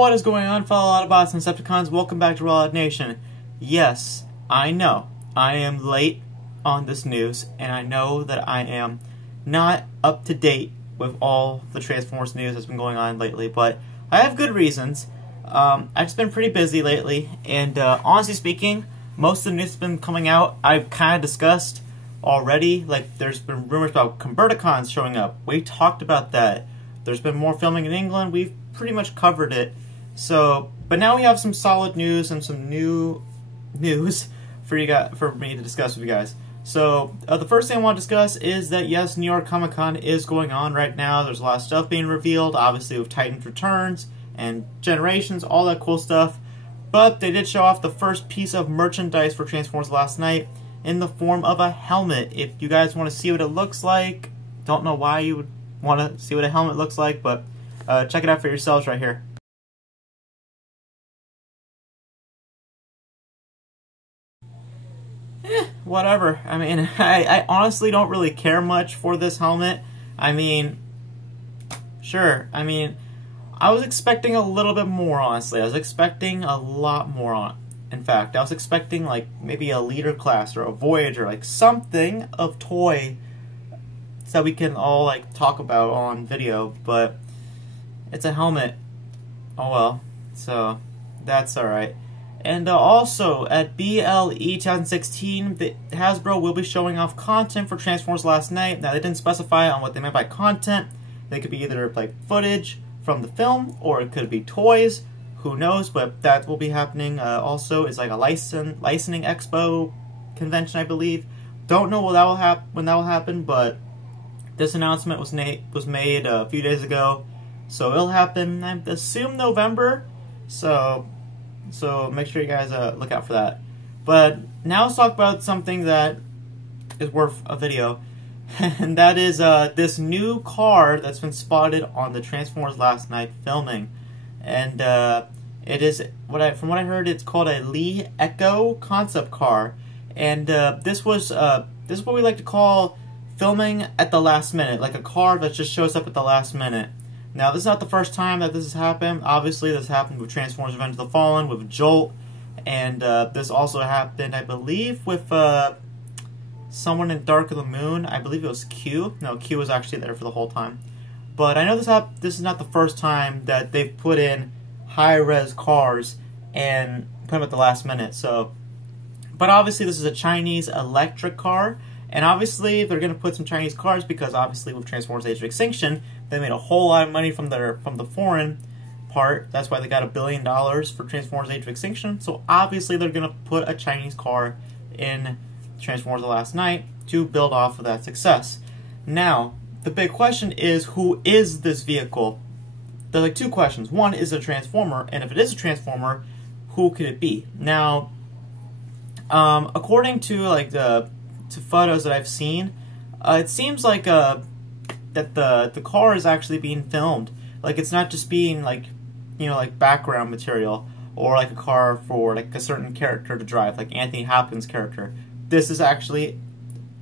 What is going on, fellow Autobots and Decepticons? Welcome back to RollOutNation. Yes, I know I am late on this news, and I know that I am not up to date with all the Transformers news that's been going on lately, but I have good reasons. I've just been pretty busy lately, and honestly speaking, most of the news that's been coming out I've kind of discussed already. Like, there's been rumors about Converticons showing up. We talked about that. There's been more filming in England. We've pretty much covered it. So, but now we have some solid news and some new news for you guys, for me to discuss with you guys. So, the first thing I want to discuss is that yes, New York Comic Con is going on right now. There's a lot of stuff being revealed, obviously with Titan's Returns and Generations, all that cool stuff. But they did show off the first piece of merchandise for Transformers last night in the form of a helmet. If you guys want to see what it looks like, don't know why you would want to see what a helmet looks like, but check it out for yourselves right here. Whatever. I mean, I honestly don't really care much for this helmet. I mean, sure. I mean, I was expecting a little bit more, honestly. I was expecting a lot more in fact, I was expecting like maybe a leader class or a Voyager, like something of toy that we can all like talk about on video, but it's a helmet. Oh well, so that's alright. And also, at BLE 2016, Hasbro will be showing off content for Transformers last night. Now, they didn't specify on what they meant by content. They could be either like footage from the film, or it could be toys. Who knows, but that will be happening. Also, it's like a licensing expo convention, I believe. Don't know when that will happen, but this announcement was made a few days ago. So it'll happen, I assume, November. So make sure you guys look out for that. But now let's talk about something that is worth a video, and that is this new car that's been spotted on the Transformers last night filming, and it is from what I heard, it's called a Lee Echo concept car, and this is what we like to call filming at the last minute, like a car that just shows up at the last minute. Now, this is not the first time that this has happened. Obviously, this happened with Transformers Revenge of the Fallen, with Jolt, and this also happened, I believe, with someone in Dark of the Moon. I believe it was Q. No, Q was actually there for the whole time. But I know this is not the first time that they've put in high-res cars and put them at the last minute. So, but obviously, this is a Chinese electric car. And obviously, they're going to put some Chinese cars because obviously with Transformers Age of Extinction, they made a whole lot of money from the foreign part. That's why they got $1 billion for Transformers Age of Extinction. So obviously, they're going to put a Chinese car in Transformers the Last Night to build off of that success. Now, the big question is, who is this vehicle? There's like two questions. One, is it a Transformer? And if it is a Transformer, who could it be? Now, according to like to photos that I've seen, it seems like that the car is actually being filmed. Like, it's not just being like, you know, like background material or like a car for like a certain character to drive, like Anthony Hopkins' character. This is actually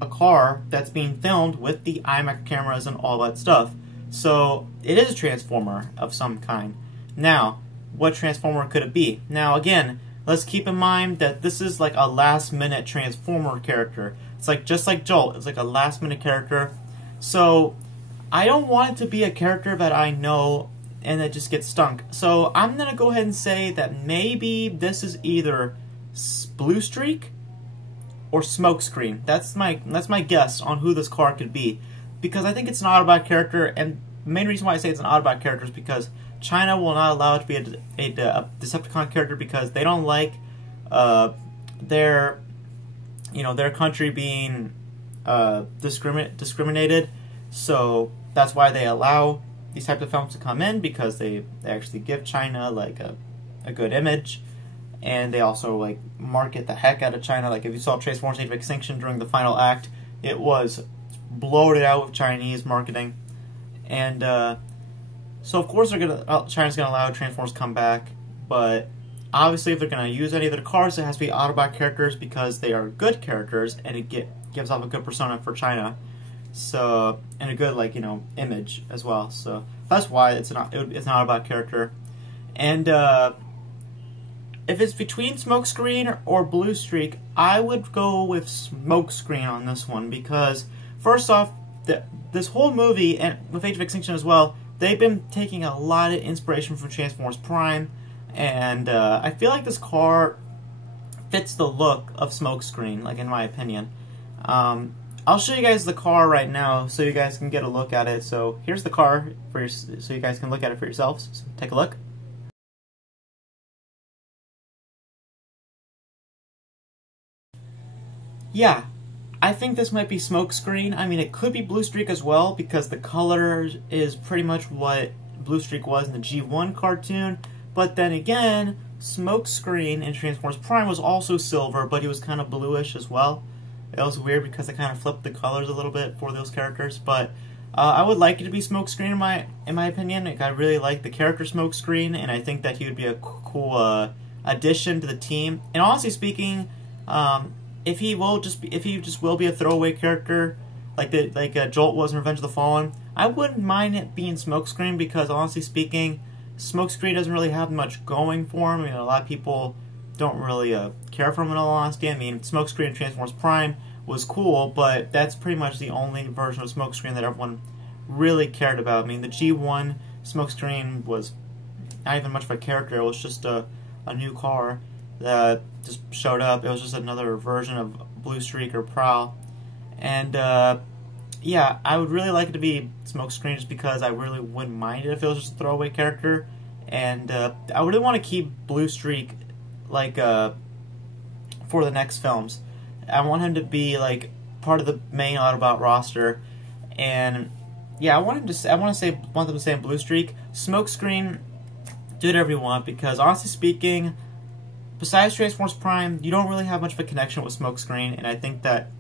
a car that's being filmed with the IMAX cameras and all that stuff. So it is a Transformer of some kind. Now, what Transformer could it be? Now, again, let's keep in mind that this is like a last-minute Transformer character. It's like, just like Jolt, it's like a last-minute character. So I don't want it to be a character that I know and that just gets stunk. So I'm going to go ahead and say that maybe this is either Blue Streak or Smokescreen. That's my guess on who this car could be. Because I think it's an Autobot character, and the main reason why I say it's an Autobot character is because China will not allow it to be a Decepticon character because they don't like their country being discriminated. So that's why they allow these types of films to come in, because they actually give China like a good image, and they also like market the heck out of China. Like, if you saw Transformers Age of Extinction during the final act, it was bloated out with Chinese marketing, and so of course China's gonna allow Transformers to come back. But obviously, if they're gonna use any of their cars, it has to be Autobot characters because they are good characters, and it gives off a good persona for China. So, and a good, like, you know, image as well. So that's why it's an Autobot character. And if it's between Smokescreen or Blue Streak, I would go with Smokescreen on this one because, first off, this whole movie, and with Age of Extinction as well, they've been taking a lot of inspiration from Transformers Prime, and I feel like this car fits the look of Smokescreen, like in my opinion. I'll show you guys the car right now so you guys can get a look at it. So here's the car so you guys can look at it for yourselves. So take a look. Yeah, I think this might be Smokescreen. I mean, it could be Blue Streak as well because the color is pretty much what Blue Streak was in the G1 cartoon. But then again, Smokescreen in Transformers Prime was also silver, but he was kind of bluish as well. It was weird because they kind of flipped the colors a little bit for those characters. But I would like it to be Smokescreen in my opinion. Like, I really like the character Smokescreen, and I think that he would be a cool addition to the team. And honestly speaking, if he just will be a throwaway character, like Jolt was in Revenge of the Fallen, I wouldn't mind it being Smokescreen because honestly speaking, Smokescreen doesn't really have much going for him. I mean, a lot of people don't really care for him in all honesty. I mean, Smokescreen in Transformers Prime was cool, but that's pretty much the only version of Smokescreen that everyone really cared about. I mean, the G1 Smokescreen was not even much of a character. It was just a new car that just showed up. It was just another version of Blue Streak or Prowl. And yeah, I would really like it to be Smokescreen just because I really wouldn't mind it if it was just a throwaway character. And I really want to keep Blue Streak like for the next films. I want him to be like part of the main Autobot roster. And yeah, I want them to say Blue Streak. Smokescreen, do whatever you want because honestly speaking, besides Transformers Prime, you don't really have much of a connection with Smokescreen, and I think that,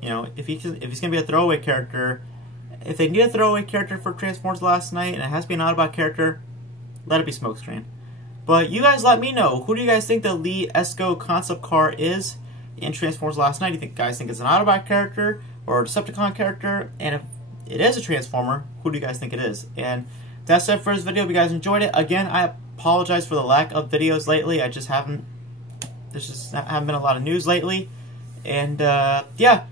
you know, if he's gonna be a throwaway character, if they need a throwaway character for Transformers Last Night and it has to be an Autobot character, let it be Smokescreen. But you guys let me know, who do you guys think the lead ESCO concept car is in Transformers Last Night? Do you guys think it's an Autobot character or a Decepticon character? And if it is a Transformer, who do you guys think it is? And that's it for this video. If you guys enjoyed it, again, I apologize for the lack of videos lately. There's just haven't been a lot of news lately. And yeah,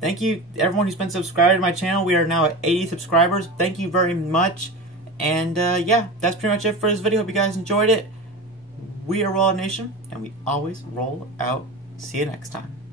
thank you everyone who's been subscribed to my channel. We are now at 80 subscribers. Thank you very much. And yeah, that's pretty much it for this video. Hope you guys enjoyed it. We are RollOutNation, and we always roll out. See you next time.